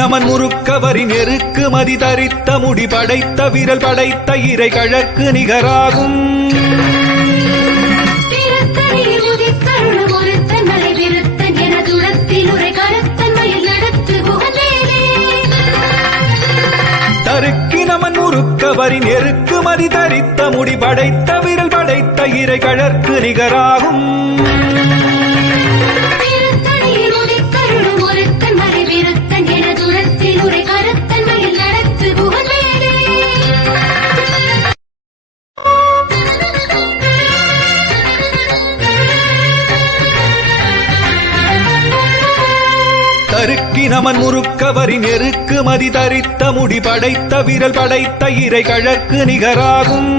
நமன் முறுக்கவரி நெருக்கு மதி தரித்த முடி படைத்த விரல் படைத்த இறை கழற்கு நிகராகும். தருக்கி நமன் முறுக்கவரி நெருக்கு மதி தரித்த முடி படைத்த விரல் படைத்த இறை கழற்கு நிகராகும். தருக்கி நமன் முறுக்கவரி நெருக்கு மதி தரித்த முடி படைத்த விரல் படைத்த இறை கழற்கு நிகராகும்.